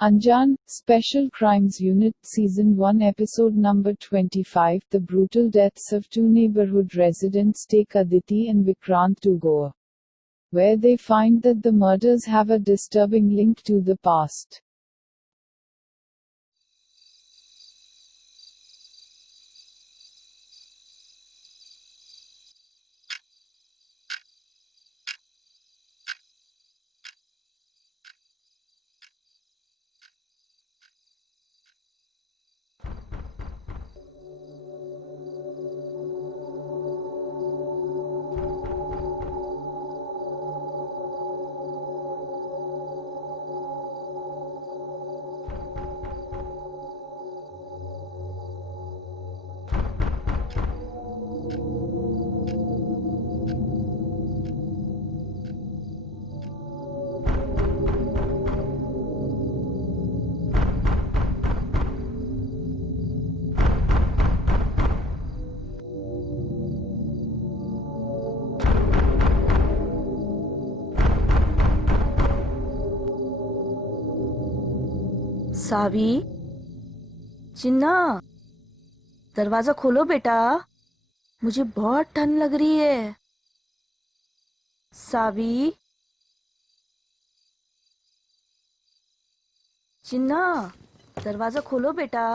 Anjan, Special Crimes Unit, Season 1, Episode number 25. The brutal deaths of two neighborhood residents take Aditi and Vikrant to Goa, where they find that the murders have a disturbing link to the past. सावी, चिन्ना, दरवाजा खोलो बेटा, मुझे बहुत ठंड लग रही है। सावी, चिन्ना, दरवाजा खोलो बेटा।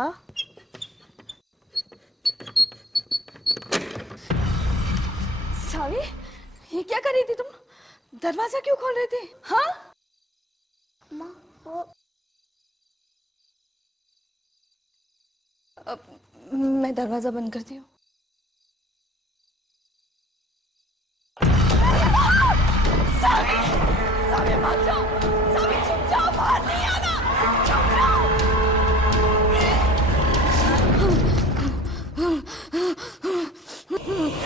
सावी, ये क्या कर रही थी तुम? दरवाजा क्यों खोल रही थी? हाँ? माँ, वो मैं दरवाजा बंद करती हूँ। सावी, सावी भाग जाओ, सावी छुप जाओ, बाहर नहीं आना, छुप जाओ। अम्मा!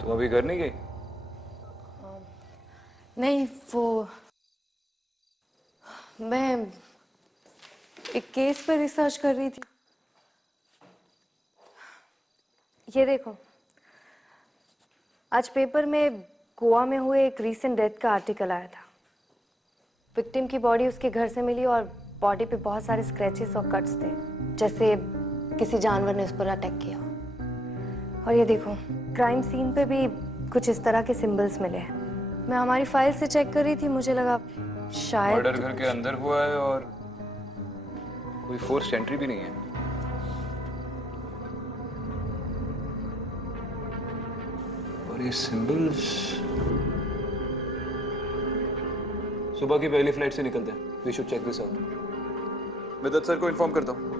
तुम अभी घर नहीं गई? नहीं, वो मैं एक केस पे रिसर्च कर रही थी। ये देखो, आज पेपर में गोवा में हुए एक रीसेंट डेथ का आर्टिकल आया था। विक्टिम की बॉडी उसके घर से मिली और बॉडी पे बहुत सारे स्क्रैचेस और कट्स थे, जैसे किसी जानवर ने उस पर अटैक किया। और ये देखो, क्राइम सीन पे भी कुछ इस तरह के सिंबल्स मिले हैं। मैं हमारी फाइल से चेक कर रही थी, मुझे लगा शायद मर्डर घर के अंदर हुआ है और कोई फोर्स्ड एंट्री भी नहीं है। और ये सिंबल्स सुबह की पहली फ्लाइट से निकलते हैं। We should check this out. मैं दत्त सर को इन्फॉर्म करता हूँ।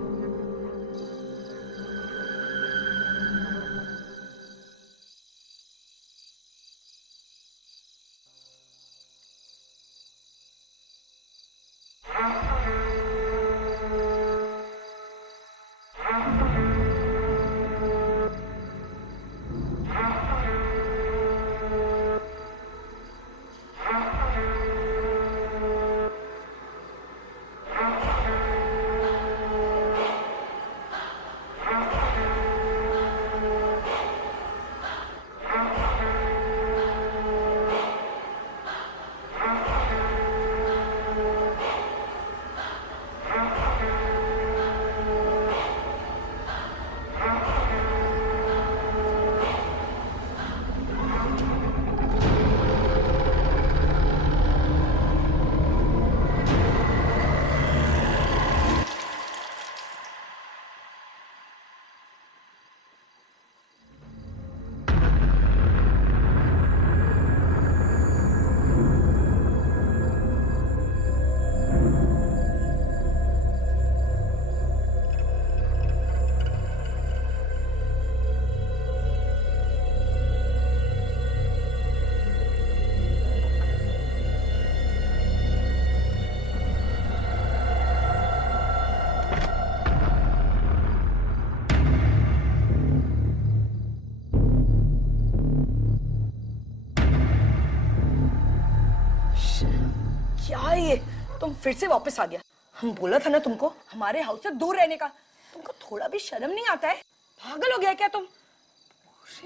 क्या ये, तुम फिर से वापस आ गया। हम बोला था ना तुमको हमारे हाउस से दूर रहने का। तुमको थोड़ा भी शर्म नहीं आता है? पागल हो गया क्या तुम?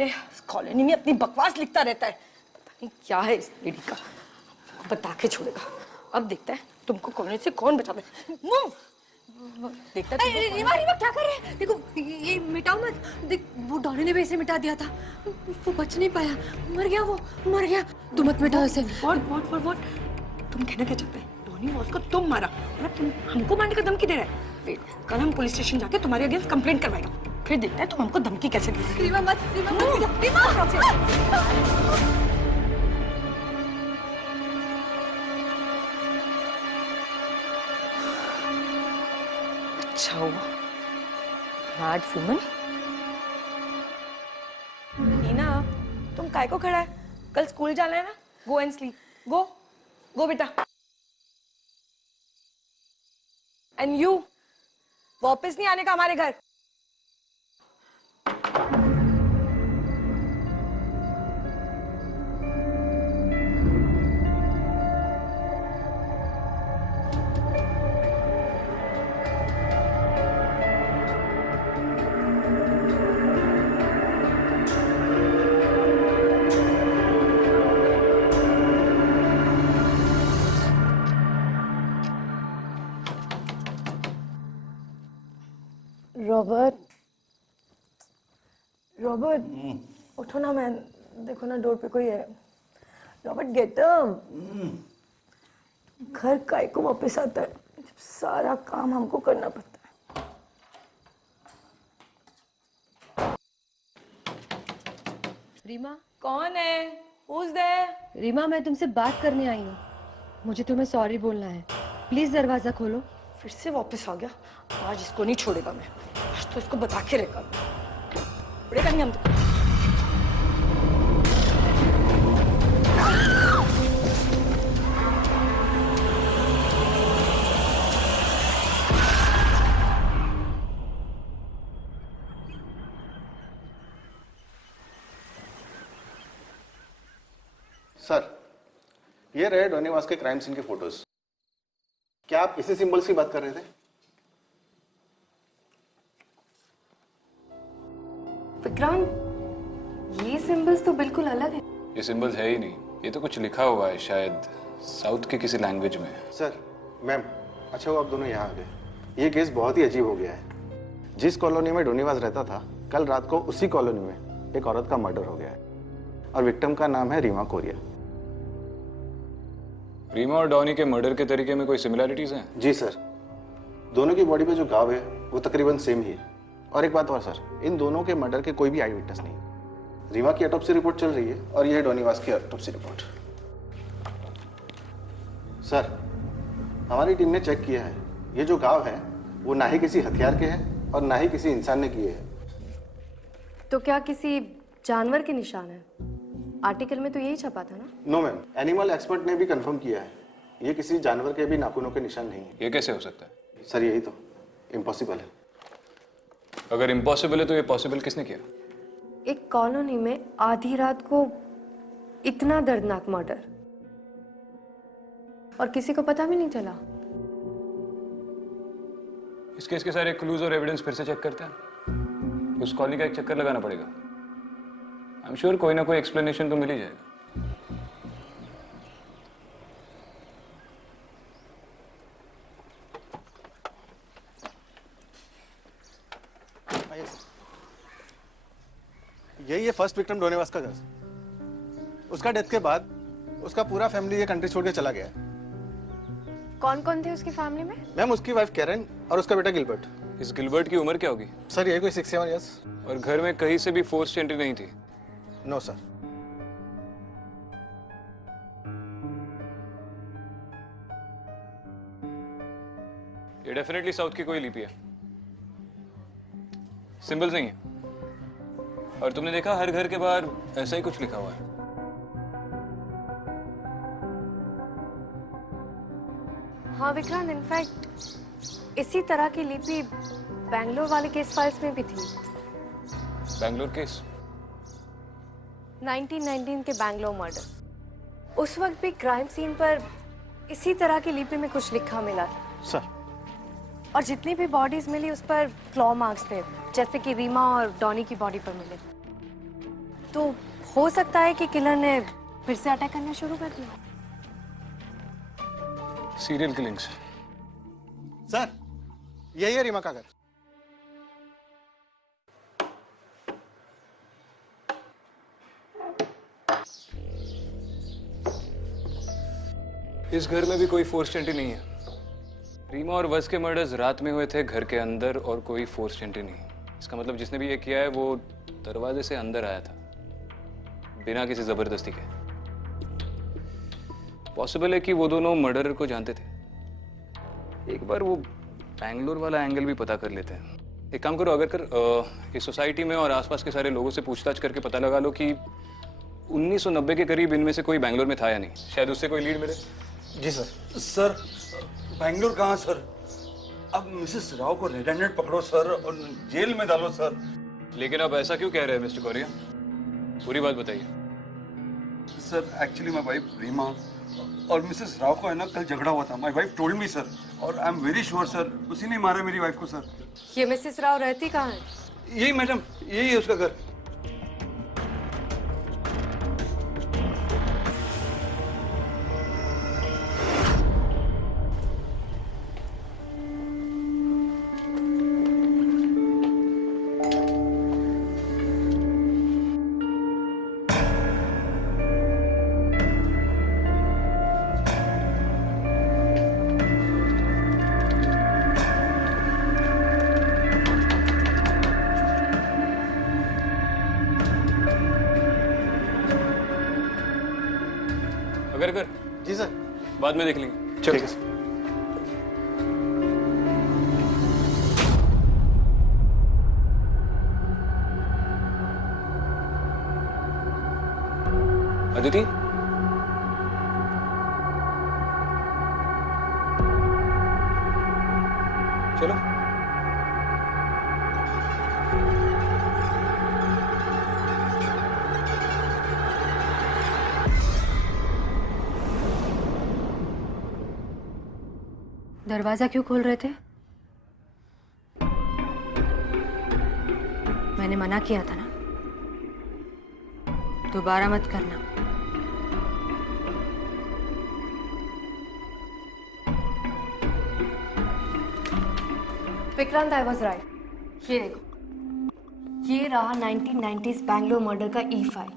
इस कॉलोनी में अपनी बकवास लिखता रहता है। पता नहीं क्या है इस लेडी का, बता के छोड़ेगा। अब देखता है तुमको कॉलोनी से कौन बचाता है। मूव! देखता है रीमा क्या कर रहे हैं? देखो ये मिटाओ मत। देख वो डॉनी ने भी इसे मिटा दिया था, वो बच नहीं पाया, मर गया, वो मर गया। तुम मत मिटाओ इसे। व्हाट तुम कहना क्या चाहते हैं? डॉनी बॉस को तुम मारा और अब तुम हमको मारने का धमकी दे रहा है। वेट, कल हम पुलिस स्टेशन जाके तुम्हारे अगेंस्ट कंप्लेंट करवाएगा, फिर देखता है तुम हमको धमकी कैसे दे रहे हो। रीमा मत, रीमा। अच्छा हुआ मैड वुमन। नीना, तुम काय को खड़ा है? कल स्कूल जाना है ना? Go and sleep. गो बेटा। एंड यू वापस नहीं आने का हमारे घर। रॉबर्ट, उठो ना मैन। देखो ना डोर पे कोई है। Robert get up. घर काय को वापस आता है जब सारा काम हमको करना पड़ता है। रीमा, कौन है? Who's there? रीमा मैं तुमसे बात करने आई हूँ। मुझे तुम्हें सॉरी बोलना है। प्लीज दरवाजा खोलो। फिर से वापस आ गया। आज इसको नहीं छोड़ेगा मैं। आज तो इसको बता के रहेगा। उड़ेगा नहीं हम तो। सर, ये रहे डोनीवास के क्राइम सीन के फोटोज। क्या आप इसी सिंबल्स की बात कर रहे थे? विक्रांत, ये सिंबल्स तो बिल्कुल अलग है। ये सिंबल्स है ही नहीं, ये तो कुछ लिखा हुआ है, शायद साउथ के किसी लैंग्वेज में। सर, मैम, अच्छा हुआ आप दोनों यहाँ आ गए। ये केस बहुत ही अजीब हो गया है। जिस कॉलोनी में डोनीवास रहता था, कल रात को उसी कॉलोनी में एक औरत का मर्डर हो गया है और विक्टिम का नाम है रीमा कोरिया। रीमा और डॉनी के मर्डर के तरीके में कोई सिमिलैरिटीज हैं? जी सर, दोनों की बॉडी पे जो घाव है वो तकरीबन सेम ही है। और एक बात और सर, इन दोनों के मर्डर के कोई भी आई विटनेस नहीं। रीमा की ऑटोप्सी रिपोर्ट चल रही है और यह डोनीवास की ऑटोप्सी रिपोर्ट। सर, हमारी टीम ने चेक किया है, ये जो घाव है वो ना ही किसी हथियार के हैं और ना ही किसी इंसान ने किए हैं। तो क्या किसी जानवर के निशान है? आर्टिकल में तो यही छपा था ना? नो मैम, एनिमल एक्सपर्ट ने भी कंफर्म किया है, ये किसी जानवर के भी नाखूनों के निशान नहीं है। ये कैसे हो सकता है? सर, यही तो इम्पॉसिबल है। अगर इम्पॉसिबल है तो ये पॉसिबल किसने किया? एक कॉलोनी में आधी रात को इतना दर्दनाक मर्डर और किसी को पता भी नहीं चला। इस केस के सारे क्लूज और एविडेंस फिर से चेक करते हैं। उस कॉलोनी का एक चक्कर लगाना पड़ेगा। आई एम श्योर कोई ना कोई एक्सप्लेनेशन तो मिल ही जाएगा। यही है फर्स्ट विक्टिम डोनीवास का घर। उसका डेथ के बाद उसका पूरा फैमिली ये कंट्री छोड़ के चला गया है। कौन कौन थे उसकी फैमिली में? मैम, उसकी वाइफ कैरन और उसका बेटा गिलबर्ट। इस गिलबर्ट की उम्र क्या होगी? सर, यही कोई 6-7 इयर्स। और घर में कहीं से भी फोर्स एंट्री नहीं थी? No sir. ये डेफिनेटली साउथ की कोई लिपि है, सिंबल्स नहीं है। और तुमने देखा हर घर के बाहर ऐसा ही कुछ लिखा हुआ है। हाँ विक्रांत, इनफैक्ट इसी तरह की लिपि बैंगलोर वाले केस फाइल्स में भी थी। बैंगलोर केस? 1919 के बैंगलोर मर्डर। उस वक्त भी क्राइम सीन पर इसी तरह की लिपि में कुछ लिखा मिला था सर। और जितनी भी बॉडीज मिली उस पर क्लॉ मार्क्स थे, जैसे कि रीमा और डॉनी की बॉडी पर मिले। तो हो सकता है कि किलर ने फिर से अटैक करना शुरू कर दिया। Serial killings. सर, यही है रीमा का घर। इस घर में भी कोई फोर्स एंट्री नहीं है। रीमा और वस के मर्डर्स रात में हुए थे घर के अंदर और कोई फोर्स एंट्री नहीं। इसका मतलब जिसने भी ये किया है वो दरवाजे से अंदर आया था बिना किसी जबरदस्ती के। पॉसिबल है कि वो दोनों मर्डरर को जानते थे। एक बार वो बैंगलोर वाला एंगल भी पता कर लेते हैं। एक काम करो, अगर इस सोसाइटी में और आसपास के सारे लोगों से पूछताछ करके पता लगा लो कि 1990 के करीब इनमें से कोई बैंगलोर में था या नहीं। शायद उससे कोई लीड मिले। जी सर। सर, बैंगलोर कहाँ सर? अब मिसेस राव को रेड हैंडेड पकड़ो सर और जेल में डालो सर। लेकिन आप ऐसा क्यों कह रहे हैं मिस्टर कोरिया? पूरी बात बताइए। Sir, actually my wife Reema और मिसेस राव को है ना कल झगड़ा हुआ था। My wife told me sir, और I am very sure sir उसी ने मारा मेरी वाइफ को सर। ये मिसेस राव रहती कहाँ है? यही मैडम, यही है उसका घर। अगर जी सर। बाद में देख लेंगे। ठीक है सर। अदिति, चलो। दरवाजा क्यों खोल रहे थे? मैंने मना किया था ना, दोबारा मत करना। Vikrant, I was right. ये देखो, ये रहा 1990s बैंगलोर मर्डर का ई फाइल।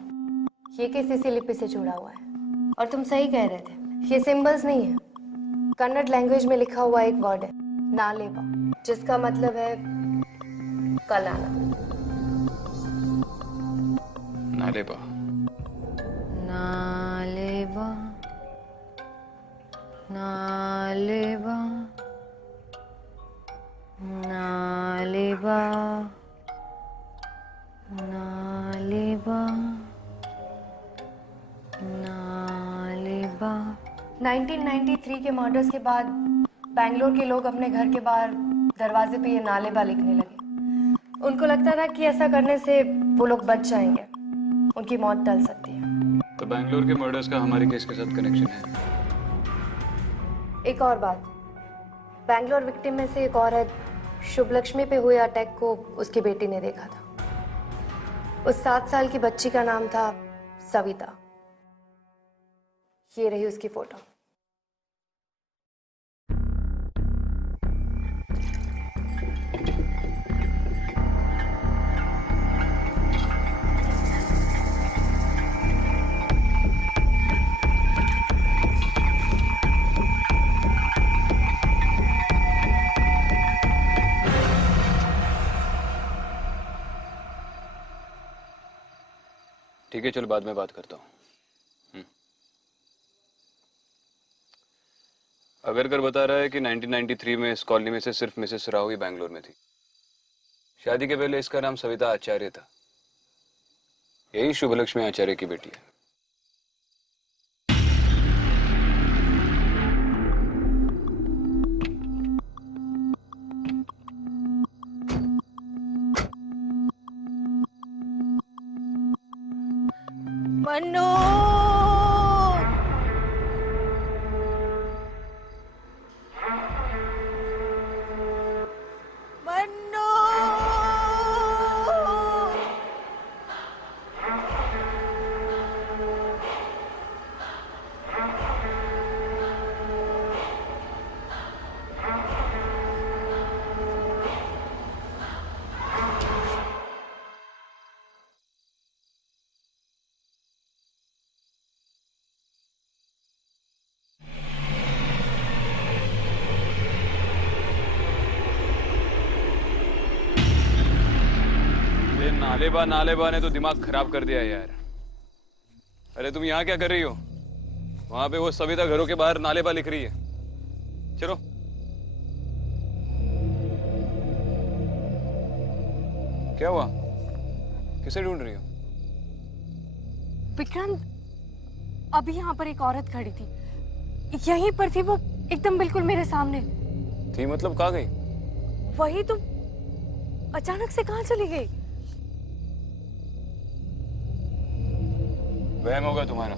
ये केस इसी लिपि से जुड़ा हुआ है। और तुम सही कह रहे थे, ये सिंबल्स नहीं है, कन्नड़ लैंग्वेज में लिखा हुआ एक वर्ड है, नालेबा, जिसका मतलब है कल आना। नालेबा। नालेबा, नालेबा, नालेबा, नालेबा, नालेबा। 1993 के मर्डर्स के बाद बैंगलोर के लोग अपने घर के बाहर दरवाजे पे ये नालेबा लिखने लगे। उनको लगता था कि ऐसा करने से वो लोग बच जाएंगे, उनकी मौत टल सकती है। तो बैंगलोर के मर्डर्स का हमारे केस के साथ कनेक्शन है। एक और बात, बैंगलोर विक्टिम में से एक औरत शुभलक्ष्मी पे हुए अटैक को उसकी बेटी ने देखा था। उस 7 साल की बच्ची का नाम था सविता। ये रही उसकी फोटो। ठीक है, चलो बाद में बात करता हूँ। अगर बता रहा है कि 1993 में इस कॉलोनी में से सिर्फ मिसेस राव ही बैंगलोर में थी। शादी के पहले इसका नाम सविता आचार्य था। यही शुभलक्ष्मी आचार्य की बेटी है। मन्नू, नालेबा ने तो दिमाग खराब कर दिया यार। अरे तुम यहाँ क्या कर रही हो? वहां पे वो सविता घरों के बाहर नालेबा लिख रही है। चलो। क्या हुआ? किसे ढूंढ रही हो? विक्रांत, अभी यहाँ पर एक औरत खड़ी थी, यहीं पर थी वो, एकदम बिल्कुल मेरे सामने थी मतलब कहाँ गई? वही तो, अचानक से कहाँ चली गई? वहम होगा तुम्हारा।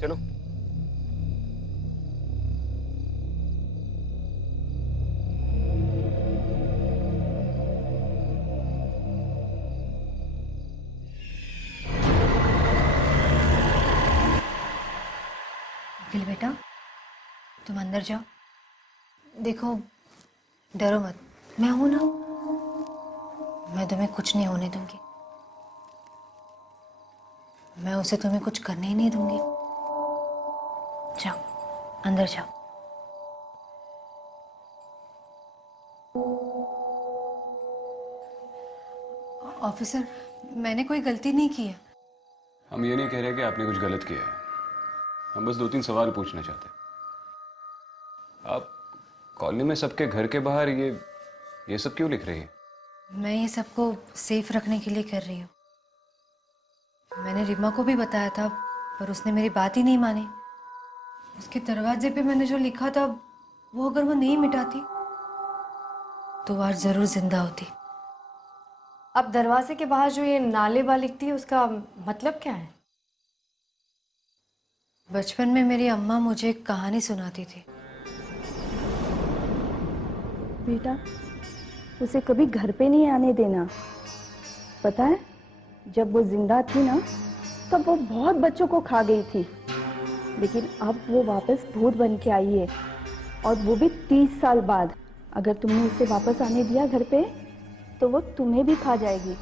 चलो। अखिल बेटा, तुम अंदर जाओ। देखो, डरो मत, मैं हूं ना, मैं तुम्हें कुछ नहीं होने दूंगी। मैं उसे तुम्हें कुछ करने ही नहीं दूंगी। जाओ, अंदर जाओ। ऑफिसर, मैंने कोई गलती नहीं की है। हम ये नहीं कह रहे कि आपने कुछ गलत किया है, हम बस 2-3 सवाल पूछना चाहते हैं। आप कॉलोनी में सबके घर के बाहर ये सब क्यों लिख रही है? मैं ये सबको सेफ रखने के लिए कर रही हूँ। मैंने रीमा को भी बताया था, पर उसने मेरी बात ही नहीं मानी। उसके दरवाजे पे मैंने जो लिखा था, वो अगर वो नहीं मिटाती तो आज जरूर जिंदा होती। अब दरवाजे के बाहर जो ये नालेबा लिखती है, उसका मतलब क्या है? बचपन में मेरी अम्मा मुझे एक कहानी सुनाती थी। बेटा, उसे कभी घर पे नहीं आने देना। पता है, जब वो जिंदा थी ना, तब वो बहुत बच्चों को खा गई थी, लेकिन अब वो वापस भूत बन के आई है, और वो भी 30 साल बाद। अगर तुमने उसे वापस आने दिया घर पे, तो वो तुम्हें भी खा जाएगी।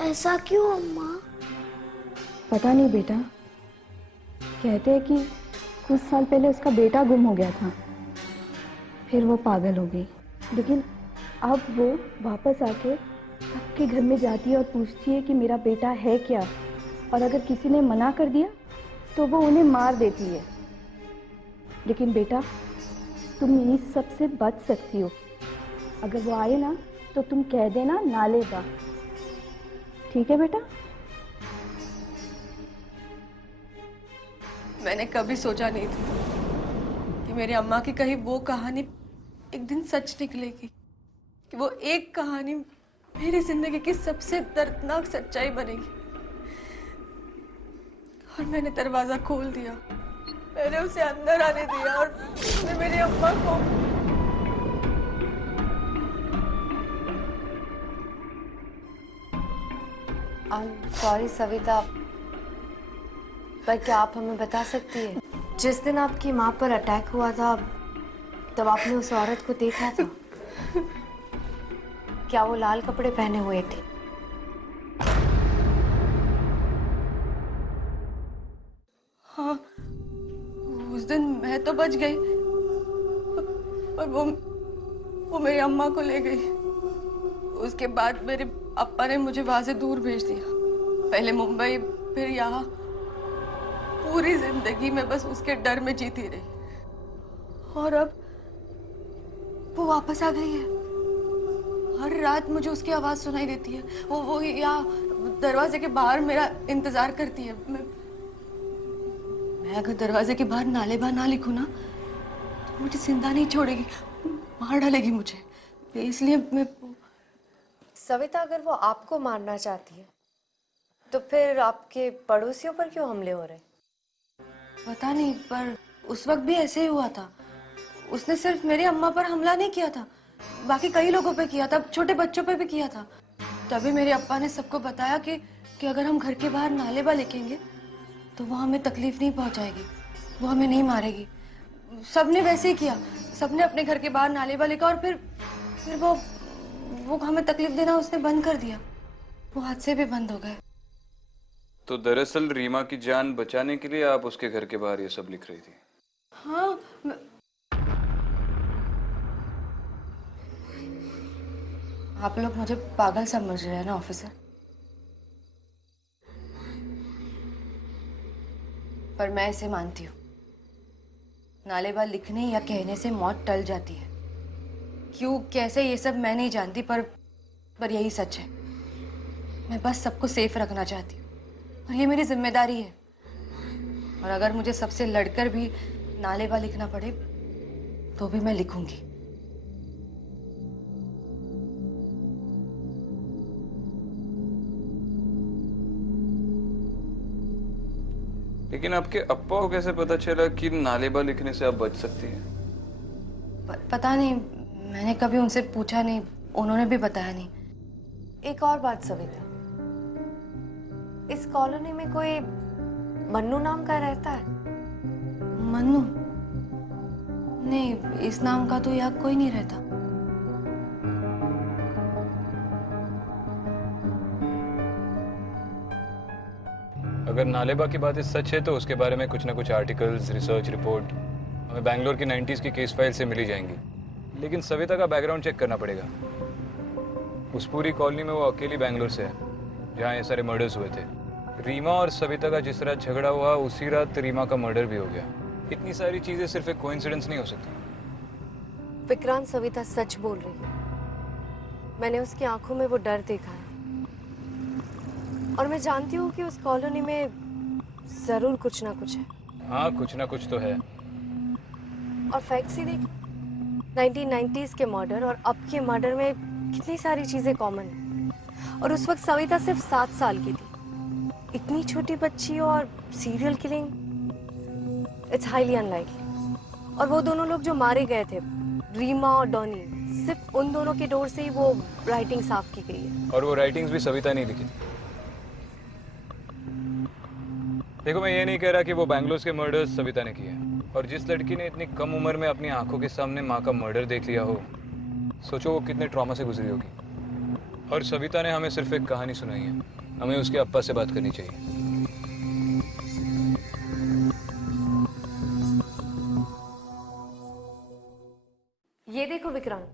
ऐसा क्यों अम्मा? पता नहीं बेटा, कहते हैं कि कुछ साल पहले उसका बेटा गुम हो गया था, फिर वो पागल हो गई, लेकिन अब वो वापस आके सबके घर में जाती है और पूछती है कि मेरा बेटा है क्या, और अगर किसी ने मना कर दिया तो वो उन्हें मार देती है। लेकिन बेटा, तुम इस सब से बच सकती हो। अगर वो आए ना, तो तुम कह देना नालेबा, ठीक है बेटा? मैंने कभी सोचा नहीं था कि मेरी अम्मा की कही वो कहानी एक दिन सच निकलेगी, कि वो एक कहानी मेरी जिंदगी की सबसे दर्दनाक सच्चाई बनेगी। और मैंने दरवाजा खोल दिया, मैंने उसे अंदर आने दिया, और उसने मेरी अम्मा को। सॉरी सविता, पर क्या आप हमें बता सकती है, जिस दिन आपकी माँ पर अटैक हुआ था, तब आपने उस औरत को देखा था? क्या वो लाल कपड़े पहने हुए थी? हाँ, उस दिन मैं तो बच गई, पर वो मेरी अम्मा को ले गई। उसके बाद मेरे अप्पा ने मुझे वहां से दूर भेज दिया, पहले मुंबई, फिर यहाँ। पूरी जिंदगी में बस उसके डर में जीती रही, और अब वो वापस आ गई है। हर रात मुझे उसकी आवाज सुनाई देती है। वो यहाँ दरवाजे के बाहर मेरा इंतजार करती है। मैं अगर दरवाजे के बाहर नालेबा ना लिखूं ना, तो मुझे जिंदा नहीं छोड़ेगी, मार डालेगी मुझे। इसलिए मैं। सविता, अगर वो आपको मारना चाहती है, तो फिर आपके पड़ोसियों पर क्यों हमले हो रहे? पता नहीं, पर उस वक्त भी ऐसे ही हुआ था। उसने सिर्फ मेरी अम्मा पर हमला नहीं किया था, बाकी कई लोगों पे किया था, छोटे बच्चों पे भी किया था। तभी मेरे अप्पा ने सबको बताया कि अगर हम घर के बाहर नालेबा लिखेंगे तो वो हमें तकलीफ नहीं पहुंचाएगी, वो हमें नहीं मारेगी। सबने वैसे ही किया, सबने अपने घर के बाहर नालेबा लिखा, और फिर वो हमें तकलीफ देना उसने बंद कर दिया। वो हादसे भी बंद हो गए। तो दरअसल रीमा की जान बचाने के लिए आप उसके घर के बाहर ये सब लिख रही थी? हाँ, आप लोग मुझे पागल समझ रहे हैं ना ऑफिसर, पर मैं इसे मानती हूँ। नालेबा लिखने या कहने से मौत टल जाती है। क्यों कैसे ये सब मैं नहीं जानती, पर यही सच है। मैं बस सबको सेफ रखना चाहती हूँ और ये मेरी जिम्मेदारी है। और अगर मुझे सबसे लड़कर भी नालेबा लिखना पड़े तो भी मैं लिखूंगी। लेकिन आपके अप्पा को कैसे पता चला कि नालेबा लिखने से आप बच सकती हैं? पता नहीं, मैंने कभी उनसे पूछा नहीं, उन्होंने भी बताया नहीं। एक और बात सविता, इस कॉलोनी में कोई मन्नू नाम का रहता है? मन्नू? नहीं, इस नाम का तो यहाँ कोई नहीं रहता। अगर नालेबा की बात सच है तो उसके बारे में कुछ ना कुछ आर्टिकल्स, रिसर्च रिपोर्ट हमें बैंगलोर की 90s की केस फाइल से मिली जाएंगी। लेकिन सविता का बैकग्राउंड चेक करना पड़ेगा। उस पूरी कॉलोनी में वो अकेली बैंगलोर से है जहाँ ये सारे मर्डर्स हुए थे। रीमा और सविता का जिस रात झगड़ा हुआ उसी रात रीमा का मर्डर भी हो गया। इतनी सारी चीजें सिर्फ एक कोइंसिडेंस नहीं हो सकती। विक्रांत, सविता सच बोल रही है। मैंने उसकी आंखों में वो डर देखा है और मैं जानती हूँ कि उस कॉलोनी में जरूर कुछ ना कुछ है। हाँ, कुछ ना कुछ तो है। और फैक्ट्स ही देख, 1990s के मर्डर और अब के मर्डर में कितनी सारी चीजें कॉमन है। और उस वक्त सविता सिर्फ 7 साल की थी। इतनी छोटी बच्ची और serial killing, it's highly unlikely. और वो दोनों लोग जो मारे गए थे, रीमा और डॉनी, सिर्फ उन दोनों के डोर से ही वो राइटिंग साफ की गई है। और वो राइटिंग्स भी सविता नहीं लिखी थी। देखो, मैं ये नहीं कह रहा कि वो बैंगलोर के मर्डर्स सविता ने किए, और जिस लड़की ने इतनी कम उम्र में अपनी आंखों के सामने माँ का मर्डर देख लिया हो, सोचो वो कितने ट्रॉमा से गुजरी होगी। और सविता ने हमें सिर्फ एक कहानी सुनाई है, हमें उसके अप्पा से बात करनी चाहिए। ये देखो विक्रांत,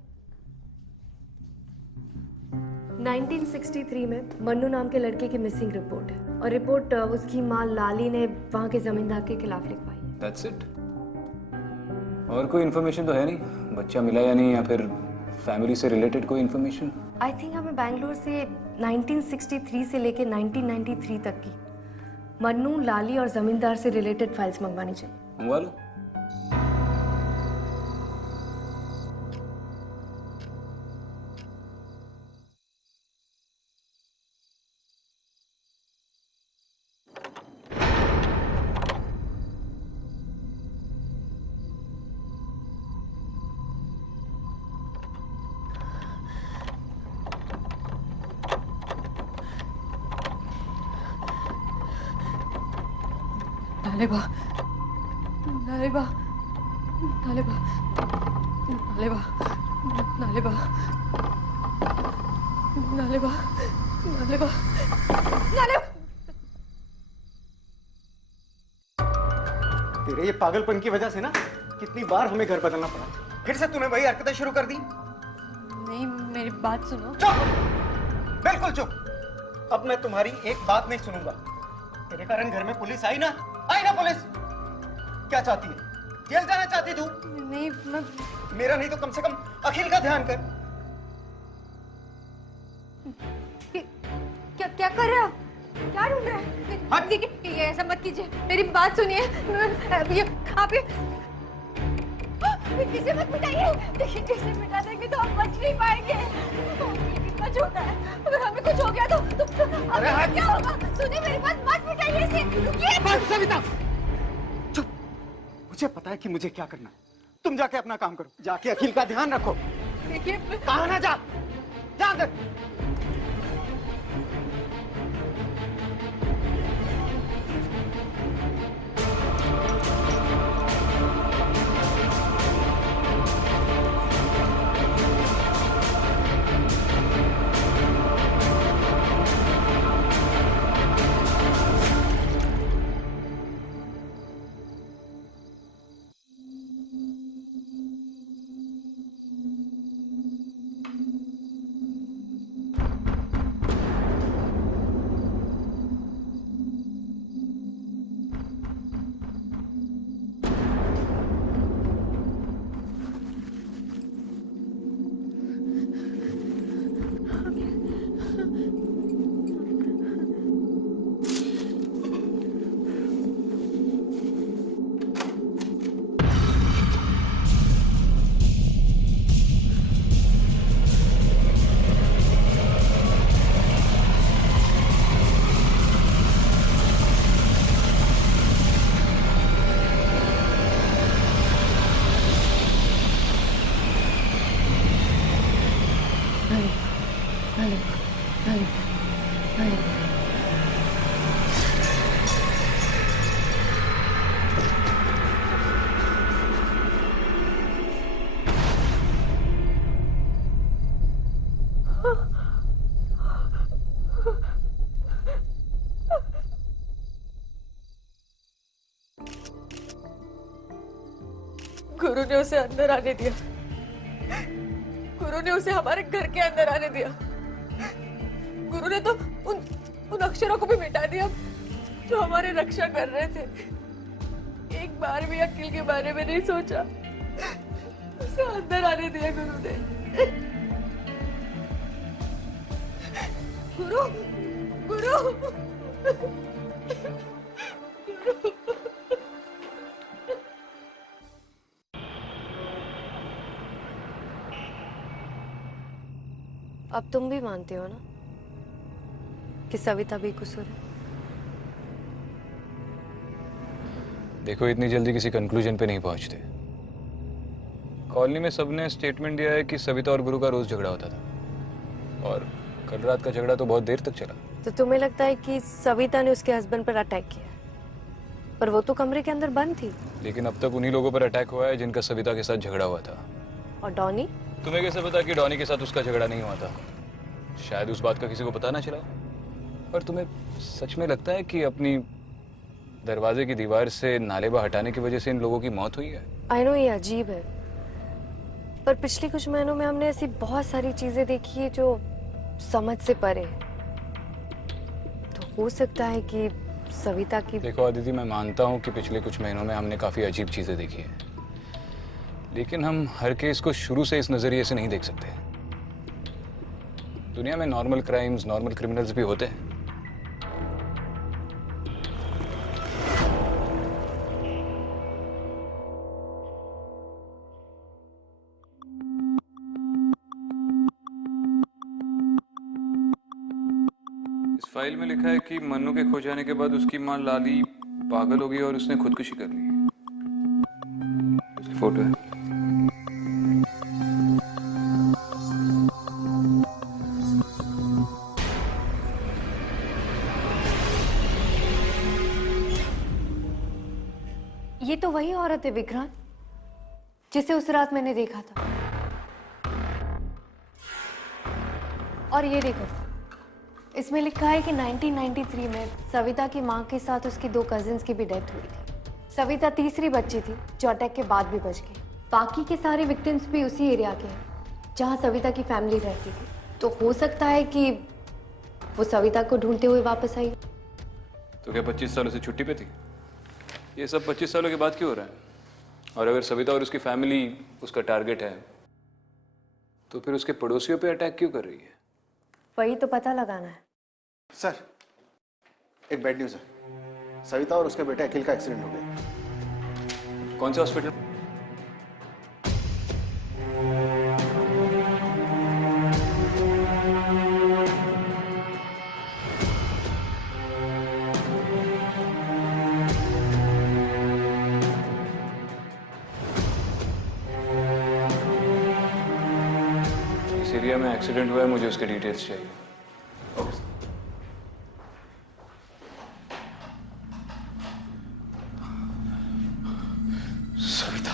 1963 में मन्नू नाम के लड़के की मिसिंग रिपोर्ट है और रिपोर्ट उसकी माँ लाली ने वहां के जमींदार के खिलाफ लिखवाई है। That's it? और कोई इन्फॉर्मेशन तो है नहीं? बच्चा मिला या नहीं, या फिर फैमिली से रिलेटेड कोई इन्फॉर्मेशन? आई थिंक हमें बैंगलोर से 1963 से लेके 1993 तक की मन्नू, लाली और जमींदार से रिलेटेड फाइल्स मंगवानी चाहिए। मंगवा लो। नालेबा, नालेबा, नालेबा, नालेबा, नालेबा, नालेबा, नालेबा, नालेबा। तेरे ये पागलपन की वजह से ना कितनी बार हमें घर बदलना पड़ा। फिर से तूने वही हरकतें शुरू कर दी। नहीं, मेरी बात सुनो। चुप, बिल्कुल चुप। अब मैं तुम्हारी एक बात नहीं सुनूंगा। तेरे कारण घर में पुलिस आई ना पुलिस। क्या चाहती है? जेल जाना चाहती तू? नहीं, मैं मेरा नहीं तो कम से कम अखिल का ध्यान कर। क्या क्या कर रहे हो? क्या ढूंढ रहे हैं? देखिए, ये ऐसा मत कीजिए, मेरी बात सुनिए। आप इसे मत मिटाइए। देखिए, इसे मिटा देंगे तो हम बच नहीं पाएंगे। ये कितना छोटा है, अगर हमें कुछ हो गया तो अरे हाँ, क्या होगा? सुनिए मेरी बात, मत मिटाइए इसे। रुकिए। बस सविता, चुप। मुझे पता है कि मुझे क्या करना है। तुम जाके अपना काम करो, जाके अखिल का ध्यान रखो। देखिए, कहा ना जा अंदर। गुरु ने उसे अंदर आने दिया। गुरु ने उसे हमारे घर के अंदर आने दिया। गुरु ने तो उन अक्षरों को भी मिटा दिया जो हमारी रक्षा कर रहे थे। एक बार भी अखिल के बारे में नहीं सोचा। उसे अंदर आने दिया गुरु ने। गुरु, गुरु, गुरु। अब तुम भी मानते हो ना कि सविता बेकसूर है? देखो, इतनी जल्दी किसी कंक्लूजन पे नहीं पहुंचते। कॉलोनी में सबने स्टेटमेंट दिया है कि सविता और गुरु का रोज झगड़ा होता था, और कल रात का झगड़ा तो बहुत देर तक चला। तो तुम्हें लगता है कि सविता ने उसके हस्बैंड पर अटैक किया? पर वो तो कमरे के अंदर बंद थी। लेकिन अब तक उन्हीं लोगों पर अटैक हुआ है जिनका सविता के साथ झगड़ा हुआ था। और डॉनी? तुम्हें कैसे पता कि डॉनी के साथ उसका झगड़ा नहीं हुआ था? शायद उस बात का किसी को पता ना चला। पर तुम्हें सच में लगता है कि अपनी दरवाजे की दीवार से नालेबा हटाने की वजह से इन लोगों की मौत हुई है? आई नो ये अजीब है, पर पिछले कुछ महीनों में हमने ऐसी बहुत सारी चीजें देखी है जो समझ से परे है। तो हो सकता है कि सविता की... देखो अदिति, मैं मानता हूँ कि पिछले कुछ महीनों में हमने काफी अजीब चीजें देखी है, लेकिन हम हर केस को शुरू से इस नजरिए से नहीं देख सकते। दुनिया में नॉर्मल क्राइम्स, नॉर्मल क्रिमिनल्स भी होते हैं। इस फाइल में लिखा है कि मन्नू के खो जाने के बाद उसकी मां लाली पागल हो गई और उसने खुदकुशी कर ली। उसकी फोटो है। ये तो वही औरत है विक्रांत, जिसे उस रात मैंने देखा था। और ये देखो, इसमें लिखा है कि 1993 में सविता की मां के साथ उसकी 2 कजिन्स की भी डेथ हुई थी। सविता तीसरी बच्ची थी जो अटैक के बाद भी बच गई। बाकी के सारे विक्टिम्स भी उसी एरिया के हैं जहां सविता की फैमिली रहती थी। तो हो सकता है कि वो सविता को ढूंढते हुए वापस आई। तो क्या 25 सालों से छुट्टी पे थी? ये सब 25 सालों के बाद क्यों हो रहा है? और अगर सविता और उसकी फैमिली उसका टारगेट है, तो फिर उसके पड़ोसियों पे अटैक क्यों कर रही है? वही तो पता लगाना है। सर, एक बैड न्यूज़ है। सविता और उसके बेटे अखिल का एक्सीडेंट हो गया। कौन से हॉस्पिटल? इस एरिया में एक्सीडेंट हुआ है, मुझे उसके डिटेल्स चाहिए। सविता।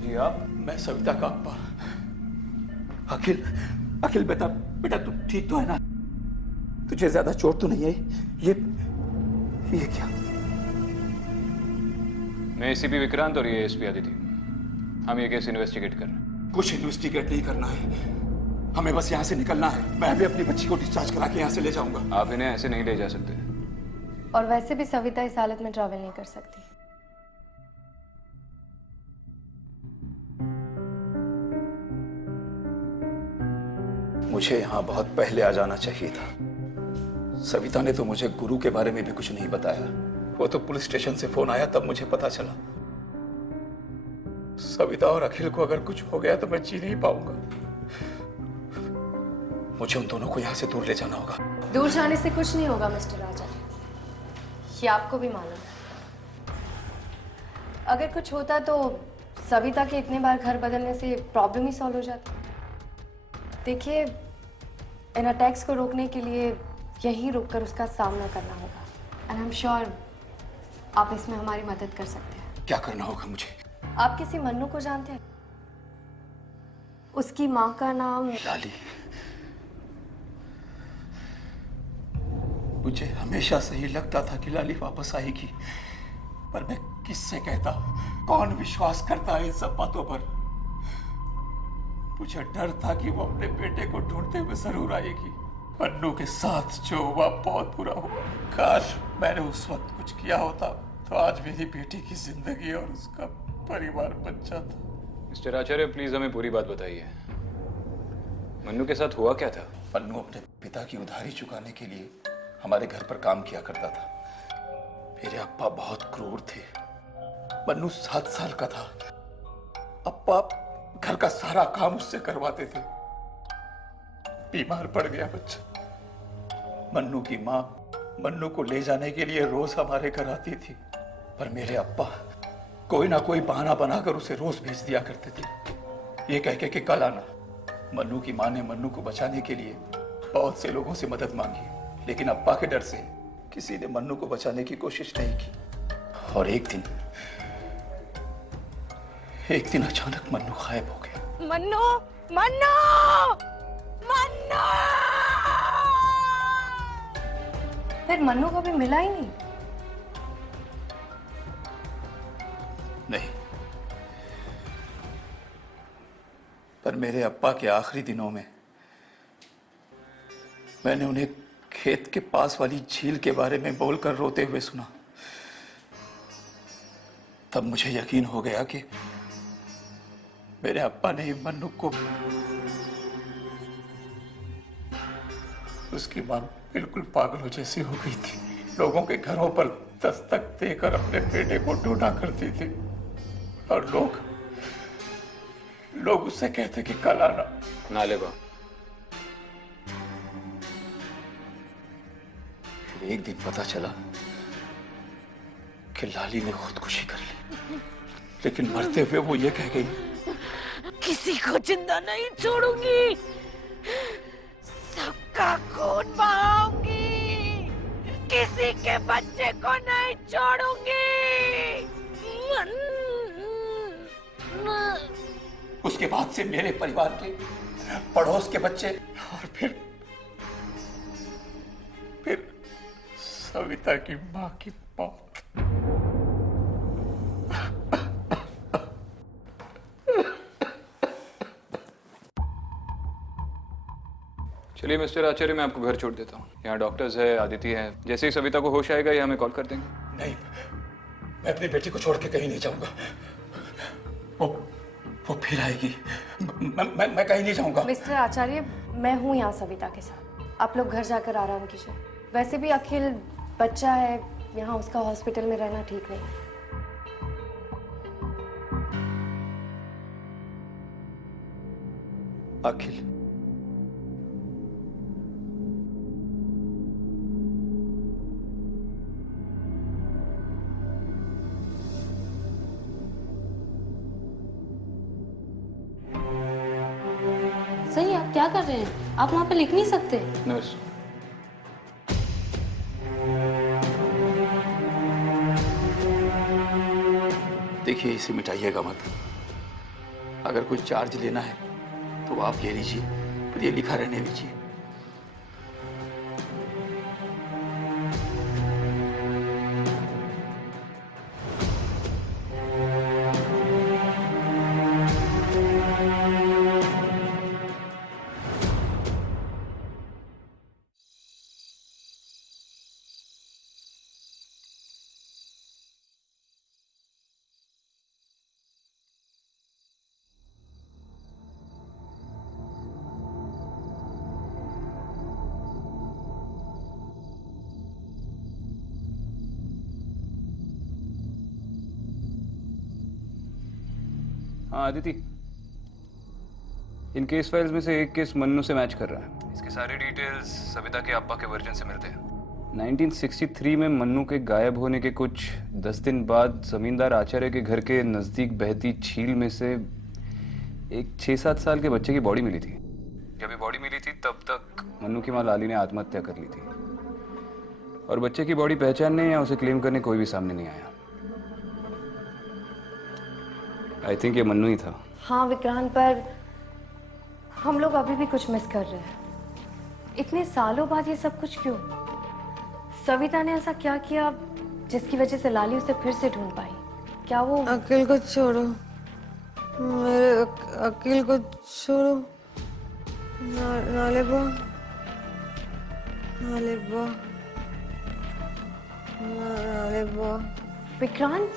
जी आप? मैं सविता का अप्पा। अखिल, अखिल बेटा, बेटा तू ठीक तो है ना? तुझे ज्यादा चोट तो नहीं है? ये क्या? मैं एसीपी विक्रांत और ये एसपी अदिति। हम ये केस इन्वेस्टिगेट कर रहे हैं। कुछ इन्वेस्टिगेट नहीं करना है, हमें बस यहाँ से निकलना है। मैं भी अपनी बच्ची को डिस्चार्ज करा के यहाँ से ले जाऊंगा। आप इन्हें ऐसे नहीं ले जा सकते। और वैसे भी सविता इस हालत में ट्रैवल नहीं कर सकती। मुझे यहाँ बहुत पहले आ जाना चाहिए था। सविता ने तो मुझे गुरु के बारे में भी कुछ नहीं बताया। वो तो पुलिस स्टेशन से फोन आया तब मुझे पता चला। सविता और अखिल को अगर कुछ हो गया तो मैं जी नहीं पाऊंगा। मुझे उन दोनों को यहाँ से दूर ले जाना होगा। दूर जाने से कुछ नहीं होगा मिस्टर राजा, ये आपको भी मालूम है। अगर कुछ होता तो सविता के इतने बार घर बदलने से प्रॉब्लम ही सॉल्व हो जाती। देखिए, इन अटैक्स को रोकने के लिए यहीं रुककर उसका सामना करना होगा। एंड आई एम श्योर आप इसमें हमारी मदद कर सकते हैं। क्या करना होगा मुझे? आप किसी मन्नू को जानते हैं? उसकी माँ का नाम लाली। मुझे हमेशा से ही लगता था कि लाली वापस आएगी, पर मैं किससे कहता? कौन विश्वास करता है इन सब बातों पर? मुझे डर था कि वो अपने बेटे को ढूंढते हुए जरूर आएगी। मन्नू के साथ जो हुआ बहुत बुरा हुआ। काश मैंने उस वक्त कुछ किया होता तो आज मेरी बेटी की जिंदगी और उसका परिवार बच जाता। मिस्टर आचार्य, प्लीज हमें पूरी बात बताइए। मन्नू के साथ हुआ क्या था? मन्नू अपने पिता की उधारी चुकाने के लिए हमारे घर पर काम किया करता था। मेरे अप्पा बहुत क्रूर थे। मन्नू 7 साल का था। अप्पा घर का सारा काम उससे करवाते थे। बीमार पड़ गया बच्चा। मन्नू की माँ मन्नू को ले जाने के लिए रोज हमारे घर आती थी, पर मेरे अप्पा कोई ना कोई बहाना बनाकर उसे रोज भेज दिया करते थे, ये कह के कि कल आना। मन्नू की माँ ने मन्नू को बचाने के लिए बहुत से लोगों से मदद मांगी, लेकिन अप्पा के डर से किसी ने मन्नू को बचाने की कोशिश नहीं की। और एक दिन अचानक मन्नू गायब हो गया। मन्नू, मन्नू, मन्नू! फिर मन्नू कभी मिला ही नहीं? नहीं, पर मेरे अप्पा के आखिरी दिनों में मैंने उन्हें खेत के पास वाली झील के बारे में बोलकर रोते हुए सुना। तब मुझे यकीन हो गया कि मेरे अप्पा ने मन्नू को, उसकी मां बिल्कुल पागलों जैसी हो गई थी। लोगों के घरों पर दस्तक देकर अपने बेटे को ढूंढा करती थी और लोग उससे कहते कि कल आना। नालेबा। फिर एक दिन पता चला कि लाली ने खुदकुशी कर ली, लेकिन मरते हुए वो ये कह गई, किसी को जिंदा नहीं छोड़ूंगी, सबका खून बहाऊंगी, किसी के बच्चे को नहीं छोड़ूंगी। उसके बाद से मेरे परिवार के, पड़ोस के बच्चे और फिर सविता की मां की मौत। चलिए मिस्टर आचार्य, मैं आपको घर छोड़ देता हूँ। यहाँ डॉक्टर्स है, आदिति है। जैसे ही सविता को होश आएगा ये हमें कॉल कर देंगे। नहीं, मैं अपनी बेटी को छोड़ के कहीं नहीं जाऊंगा। वो फिर आएगी। मैं कहीं नहीं जाऊंगा। मिस्टर आचार्य, मैं हूँ यहाँ सविता के साथ। आप लोग घर जाकर आराम कीजिए। वैसे भी अखिल बच्चा है, यहाँ उसका हॉस्पिटल में रहना ठीक नहीं। अखिल, सही, आप क्या कर रहे हैं? आप वहाँ पे लिख नहीं सकते? नर्स, देखिए इसे मिटाइएगा मत। अगर कुछ चार्ज लेना है तो आप ले लीजिए, पर ये लिखा रहने दीजिए। हाँ आदिति, इन केस फाइल्स में से एक केस मन्नू से मैच कर रहा है। इसके सारे डिटेल्स सविता के अब्बा के वर्जन से मिलते हैं। 1963 में मन्नू के गायब होने के कुछ 10 दिन बाद जमींदार आचार्य के घर के नज़दीक बहती झील में से एक 6-7 साल के बच्चे की बॉडी मिली थी। जब ये बॉडी मिली थी तब तक मन्नू की माँ लाली ने आत्महत्या कर ली थी और बच्चे की बॉडी पहचानने या उसे क्लेम करने कोई भी सामने नहीं आया। आई थिंक ये मन्नू ही था। हाँ विक्रांत, पर हम लोग अभी भी कुछ मिस कर रहे हैं। इतने सालों बाद ये सब कुछ क्यों? सविता ने ऐसा क्या किया जिसकी वजह से लाली उसे फिर से ढूंढ पाई। क्या वो अकील को छोड़ो, मेरे अकील को छोड़ो। नालेबा, नालेबा, नालेबा। विक्रांत,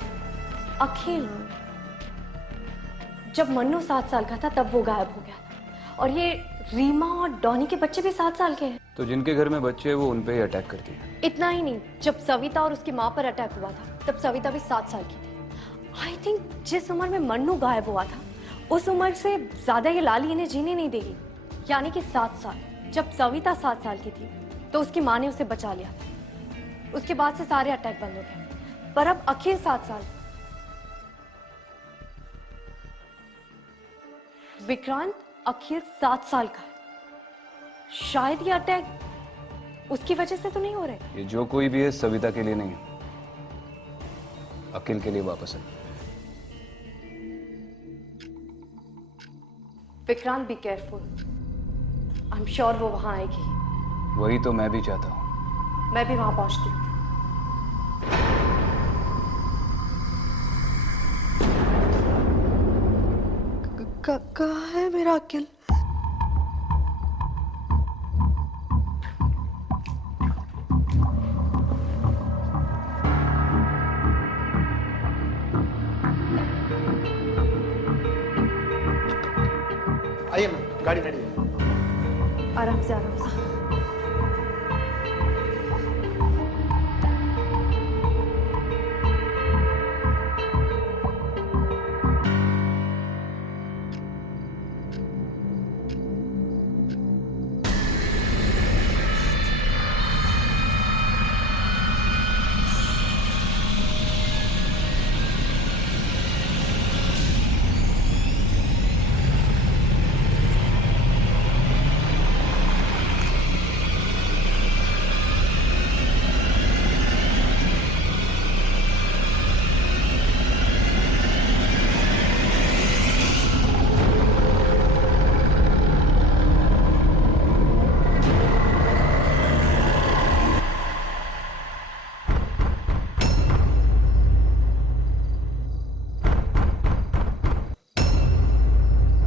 अखिल, जब मन्नू 7 साल का था तब वो गायब हो गया था, और ये रीमा और डॉनी के बच्चे भी 7 साल के हैं। तो जिनके घर में बच्चे हैं वो उन पे ही अटैक करती है। इतना ही नहीं, जब सविता और उसकी माँ पर अटैक हुआ था तब सविता भी 7 साल की थी। आई थिंक जिस उम्र में मन्नू गायब हुआ था उस उम्र से ज्यादा ये लाली इन्हें जीने नहीं देगी, यानी कि 7 साल। जब सविता 7 साल की थी तो उसकी माँ ने उसे बचा लिया था, उसके बाद से सारे अटैक बंद हो गए। पर अब अखिल 7 साल, विक्रांत अखिल 7 साल का है। शायद ये अटैक उसकी वजह से तो नहीं हो रहे। ये जो कोई भी है सविता के लिए नहीं है, अखिल के लिए वापस है। Vikrant be careful, I am sure वो वहां आएगी। वही तो मैं भी चाहता हूँ। मैं भी वहां पहुंचती हूँ। कहाँ है मेरा अकिल? आइए मैम, गाड़ी रेडी है। आराम से, आराम से।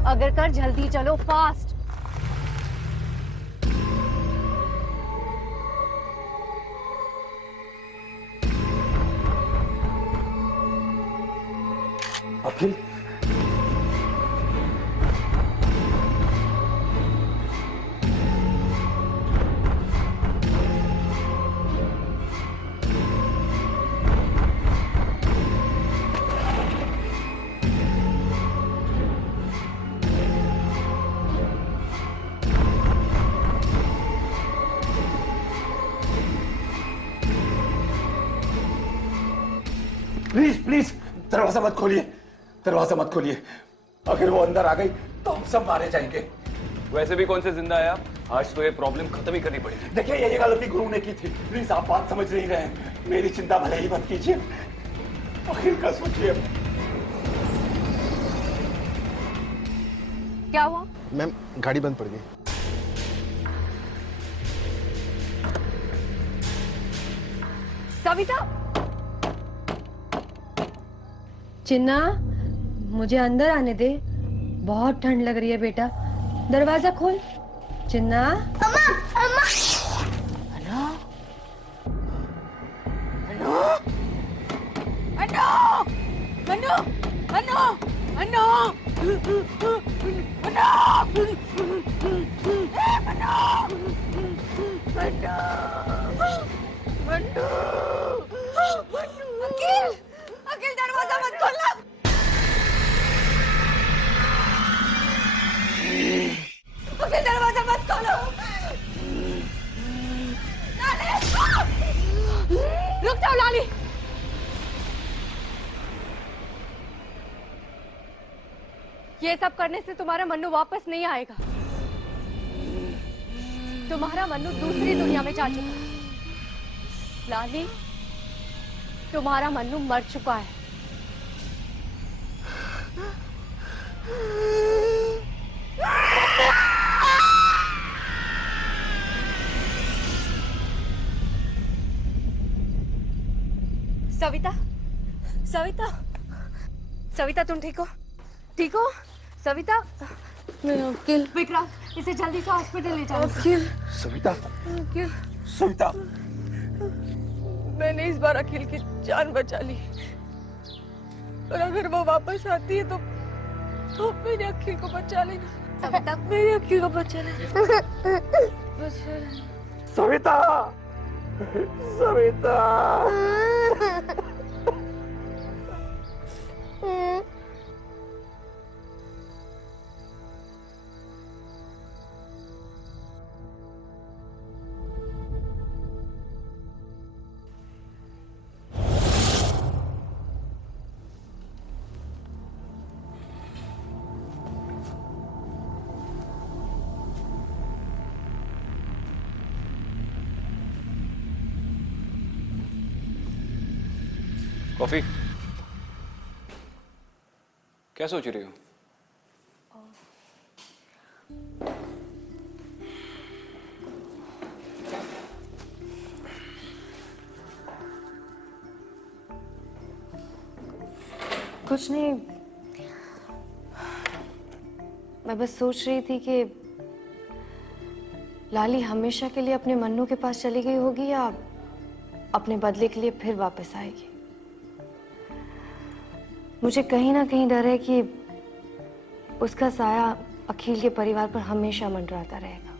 अगर कर जल्दी चलो, फास्ट। अखिल, प्लीज प्लीज दरवाजा मत खोलिए, दरवाजा मत खोलिए। अगर वो अंदर आ गई तो हम सब मारे जाएंगे। वैसे भी कौन से जिंदा है आप? आज तो ये प्रॉब्लम खत्म ही करनी पड़ेगी। देखिए ये गलती गुरु ने की थी, प्लीज आप बात समझ नहीं रहे हैं। मेरी चिंता भले ही मत कीजिए, अखिल का सोचिए। क्या हुआ? मैम गाड़ी बंद पड़ गई। सविता, चिन्ना, मुझे अंदर आने दे, बहुत ठंड लग रही है बेटा। दरवाजा खोल। चिन्ना। अम्मा, अम्मा। अनु, अनु, अनु, अनु, अनु, अनु, अखिल, अखिल दरवाजा मत खोलना। अखिल दरवाजा मत खोलो। रुक जाओ लाली। ये सब करने से तुम्हारा मन्नू वापस नहीं आएगा। तुम्हारा मन्नू दूसरी दुनिया में जा चुका है। लाली, तुम्हारा मन्नू मर चुका है। सविता, सविता, सविता तुम ठीक हो? ठीक हो सविता? मेरा अंकल। विक्रांत, इसे जल्दी से हॉस्पिटल ले जाओ। अंकल। सविता, अंकल। सविता, मैंने इस बार अखिल की जान बचा ली, और अगर वो वापस आती है तो मेरे अखिल को बचा लेना। सविता, मेरे अखिल को बचा लेना। बचा लेना। सविता, सविता। कॉफी? क्या सोच रही हो? कुछ नहीं, मैं बस सोच रही थी कि लाली हमेशा के लिए अपने मन्नू के पास चली गई होगी या अपने बदले के लिए फिर वापस आएगी। मुझे कहीं ना कहीं डर है कि उसका साया अखिल के परिवार पर हमेशा मंडराता रहेगा।